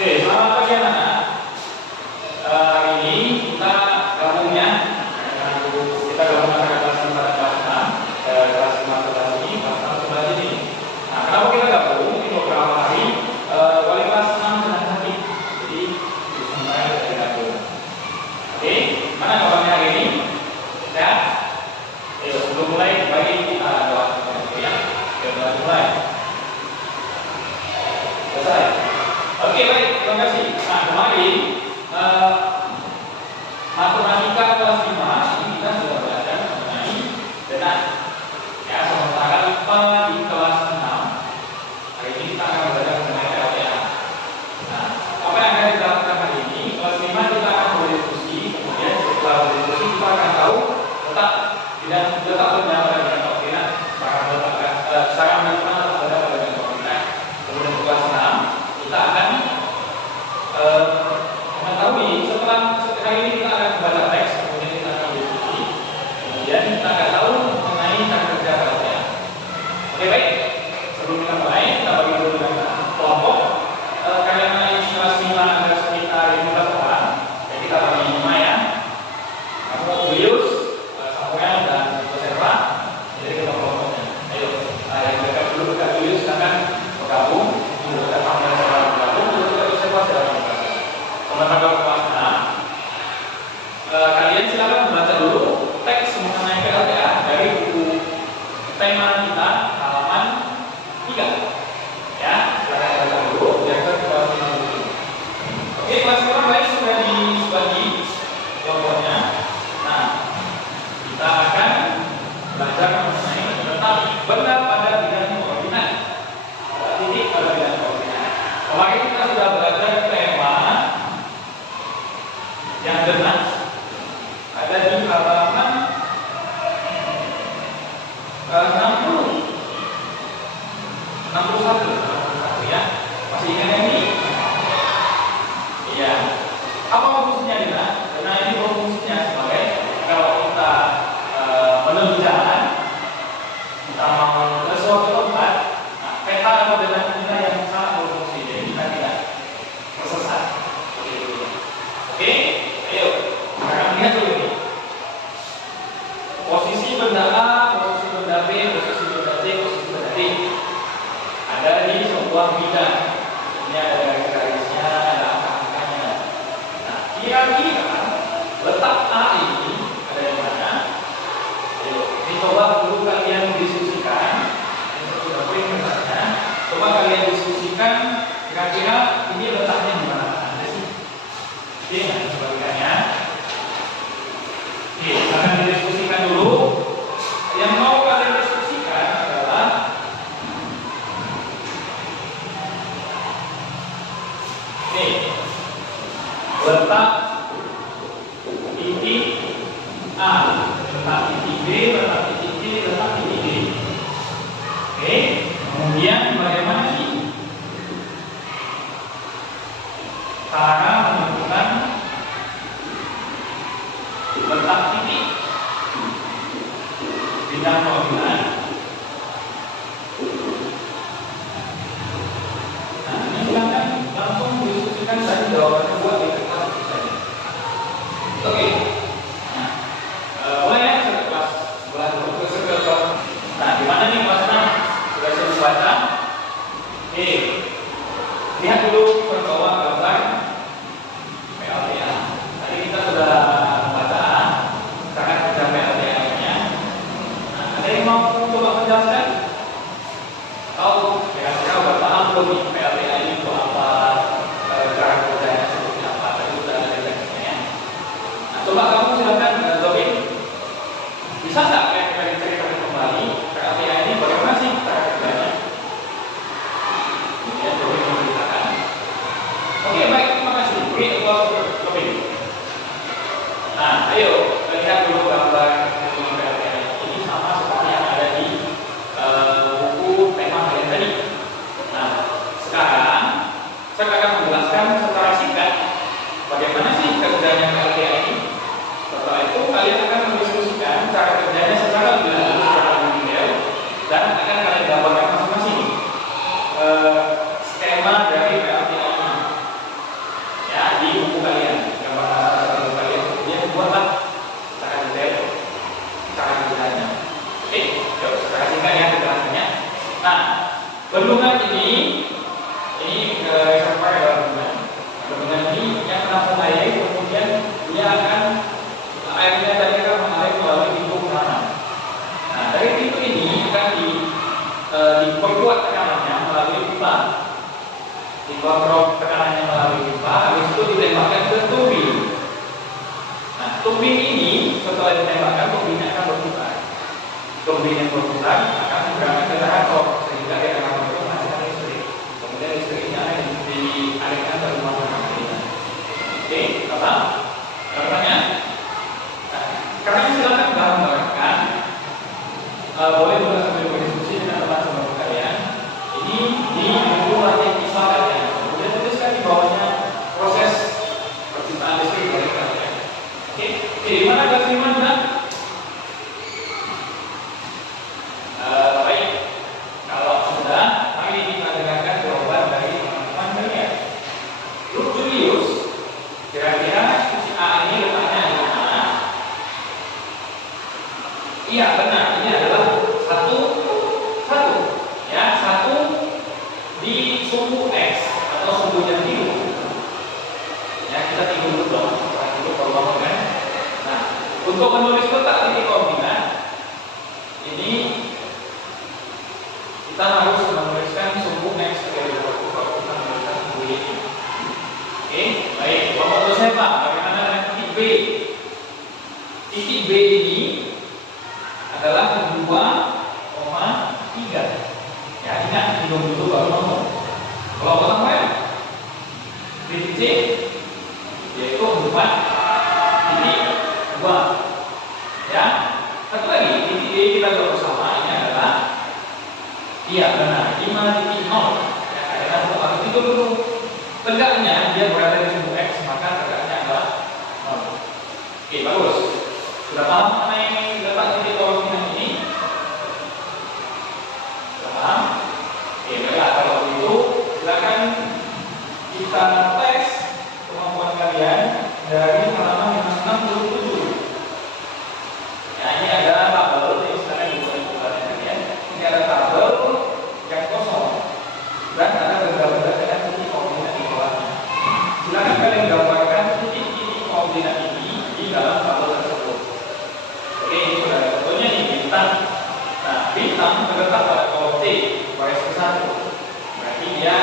Oke, selamat pagi anak-anak. Hari ini kita gabungnya, kita gabung antara kelas 5 dan kelas 6. Kelas 5 sebelah ini, kelas 6 sebelah ini. Nah, kenapa kita gabung? Ini beberapa hari wali kelas 6 sedang sakit, jadi sementara kita gabung. Oke, mana kabarnya hari ini? Sehat? Ayo, sebelum mulai bagi kita doa ya. Kita mulai. Selesai. Oke, baik, terima kasih. Nah, kemarin matematika kelas 5 ini kita sudah belajar mengenai detak. Ya, sementara IPA di kelas 6. Hari ini kita akan belajar mengenai LTA. Nah, apa yang akan kita lakukan hari ini? Kelas 5 kita akan berdiskusi, kemudian setelah berdiskusi kita akan tahu letak dan letak benda pada bidang koordinat. Cara menentukan letak benda pada bidang koordinat. Kemudian kelas 6 kita akan mengetahui setelah hari ini kita akan membaca teks, kemudian kita akan diskusi, kemudian kita akan tahu mengenai cara kerja LTA. Oke, baik. Sebelum kita mulai, kita bagi dulu dengan kelompok. Kalian naik kelas 5 ada sekitar 15 orang. Jadi kita bagi 5 ya. Kamu Julius, Samuel dan Josefa. Jadi kita kelompoknya. Ayo, yang dekat dulu dekat Julius silakan bergabung. Dekat Samuel silakan bergabung. Dekat Josefa silakan bergabung. Sementara kelas 6, kalian silakan membaca dulu teks mengenai LTA dari buku tema kita halaman 3. Ya, silakan baca dulu biar kita kelas 5 dulu. Oke, kelas 5 baik sudah dibagi kelompoknya. Nah, kita akan belajar mengenai letak benda pada bidang koordinat. Titik pada bidang koordinat. Kemarin kita sudah belajar tema yang jelas ada di halaman 61 ya. Masih ingat ini? Iya. Apa fungsinya Dina? Karena ini fungsinya sebagai kalau kita menuju jalan, kita mau ke suatu tempat, nah, peta atau dengan kita yang sangat berfungsi, jadi kita tidak tersesat. Oke? Ayo, sekarang lihat dulu nih. Posisi benda A, posisi benda B, posisi benda C, posisi benda D ada di sebuah bidang. Ini ada garis-garisnya, ada angka-angkanya. Nah, kira-kira letak A ini ada di mana? Ayo, coba dulu kalian diskusikan. Ini sudah poin besarnya. Coba kalian diskusikan kira-kira ini letaknya di mana? Ada sih? Oke, nah sebalikannya. Oke, akan didiskusikan dulu. Yang mau kalian diskusikan adalah letak titik A, letak titik B, letak titik C, letak titik D. Oke, kemudian bagaimana sih cara menentukan letak titik bidang koordinat? Nah, ini silakan langsung diskusikan saja jawabannya buat di kelas saja. Oke. Nah, mulai ya kelas kelas. Nah, di mana nih kelas 6? Sudah siap membaca? Oke. Lihat dulu berbawah gambar PLTA. Tadi kita sudah membaca cara kerja PLTA-nya. Nah, ada yang mau coba menjelaskan? Atau kira-kira udah paham belum nih PLTA ini itu apa, cara kerjanya seperti apa? Tadi sudah ada teknisnya. Nah, coba kamu silakan Robin. Bisa nggak kira-kira diceritakan kembali PLTA ini bagaimana sih cara kerjanya? Ya, Robin menceritakan. Oke, baik, terima kasih. Oke, Robin. Nah, ayo lihat dulu gambar PLTA ini sama seperti yang ada di buku tema kalian tadi. Nah, diperkuat tekanannya melalui pipa, dikontrol tekanannya melalui pipa, habis itu ditembakkan ke turbin. Nah, turbin ini setelah ditembakkan, turbinnya akan berputar. Turbin yang berputar akan menggerakkan generator sehingga dia akan menghasilkan listrik. Kemudian listriknya dialihkan ke rumah tangga. Oke, apa? Pertanyaan? Nah, sekarang silakan gambarkan. Boleh juga sambil berdiskusi dengan teman-teman kalian. Ini di buku latihan IPA kalian. Kemudian tuliskan di bawahnya proses perciptaan listrik dari kalian. Oke, di mana kelas 5 juga? Baik. Kalau sudah, mari kita dengarkan jawaban dari teman-teman kalian. Julius, kira-kira si A ini letaknya di mana? Iya, benar. Ini adalah satu, ya, satu di sumbu X atau sumbu yang tidur. Ya, kita tidur dulu dong. Dulu kalau bangun kan. Nah, untuk menulis letak titik koordinat ini kita harus menuliskan sumbu X sebagai berikut. Kalau kita menuliskan sumbu ini. Oke, baik. Bapak untuk saya Pak, bagaimana dengan titik B? Titik B ini adalah 2,3. Ya, ingat hitung dulu baru ngomong. Kalau potong apa? Titik C yaitu 4,2. Ya, satu lagi titik D kita tahu bersama ini adalah iya benar 5,0. Ya, karena harus hitung dulu. Tegaknya dia berada di sumbu X, maka tegaknya adalah 0. Oke, bagus. Sudah paham mengenai letak titik koordinat ini? Sudah paham? Oke, baiklah. Kalau begitu, silakan kita tes kemampuan kalian dari halaman 67. Ya, ini ada tabel, jadi silakan dibuka di bukunya kalian. Ini ada tabel yang kosong dan ada benda-benda dengan titik koordinat di bawahnya. Silakan kalian gambarkan titik-titik koordinat ini di dalam tabel tersebut. Oke, ini sudah ada contohnya nih, bintang. Nah, bintang terletak pada kolom T, baris ke 1. Berarti dia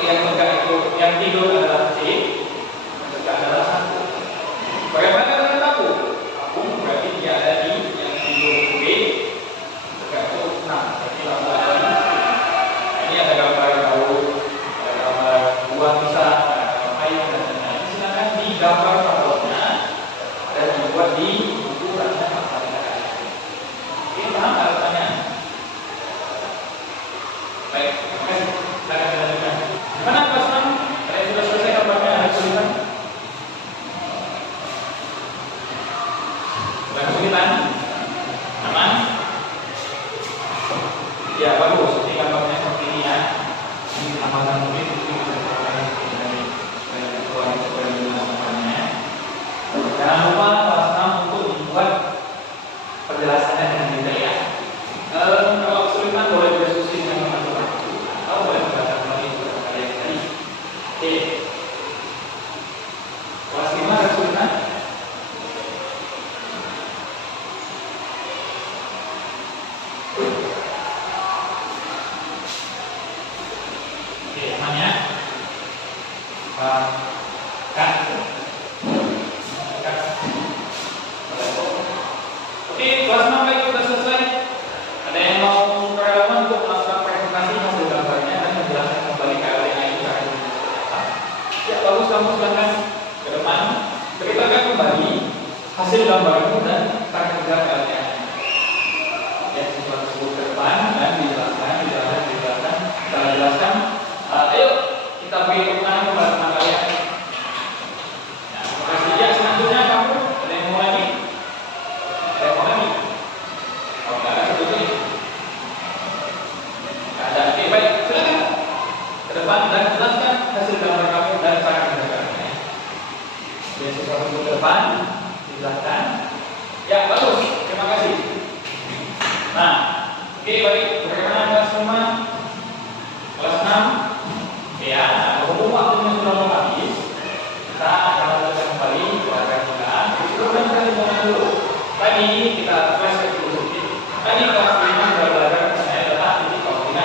yang tegak itu, yang tidur adalah C, yang tegak adalah 1. Bagaimana dengan aku? Aku berarti dia ada di yang tidur B, tegak itu 6. Berarti lalu ada di. Ini ada gambar daun, ada gambar buah pisang, ada gambar payung dan lain-lain. Silakan digambar tabelnya dan dibuat di buku latihan matematika. Oke, paham ada pertanyaan? Baik, terima kasih. Silakan dilanjutkan. Gimana kelas 6? Kalian sudah selesai gambarnya? Ada kesulitan? Ada kesulitan? Aman? Ya, bagus. Ini gambarnya seperti ini ya. Ini tambahkan mungkin itu bisa diperoleh dari gambarnya. Jangan lupa kelas 6 untuk dibuat penjelasannya dengan detail ya. Kalau kesulitan boleh berdiskusi dengan teman-teman atau boleh mendatang lagi kepada kalian tadi. Oke. Kelas 5 ada kesulitan? Oke, aman ya? Kan? Oke, kelas 6 baik sudah selesai. Ada yang mau berlawan untuk melakukan presentasi hasil gambarnya dan menjelaskan kembali KLDA itu akan apa? Ya, bagus, kamu silakan ke depan. Ceritakan kembali hasil gambar itu dan cara kerja KLDA. Ya, siswa tersebut ke depan dan dijelaskan. Kita jelaskan. Ayo kita beri tepuk tangan kepada teman kalian. Nah, terima kasih. Ya, selanjutnya kamu ada yang mau lagi? Kalau nggak ada satu ini. Nggak ada. Oke, baik. Silakan ke depan dan jelaskan hasil gambar kamu dan cara mengerjakannya. Biar sesuatu ke depan dijelaskan. Ya, bagus. Terima kasih. Nah, oke, baik. Bagaimana kelas 5? Kelas 6? Ya, berhubung waktunya sudah mau habis, kita akan lanjutkan kembali kepada kita. Sebelumnya kita dimulai dulu. Tadi kita flashback dulu sedikit. Tadi kelas 5 sudah belajar mengenai letak titik koordinat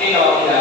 Oke, kalau tidak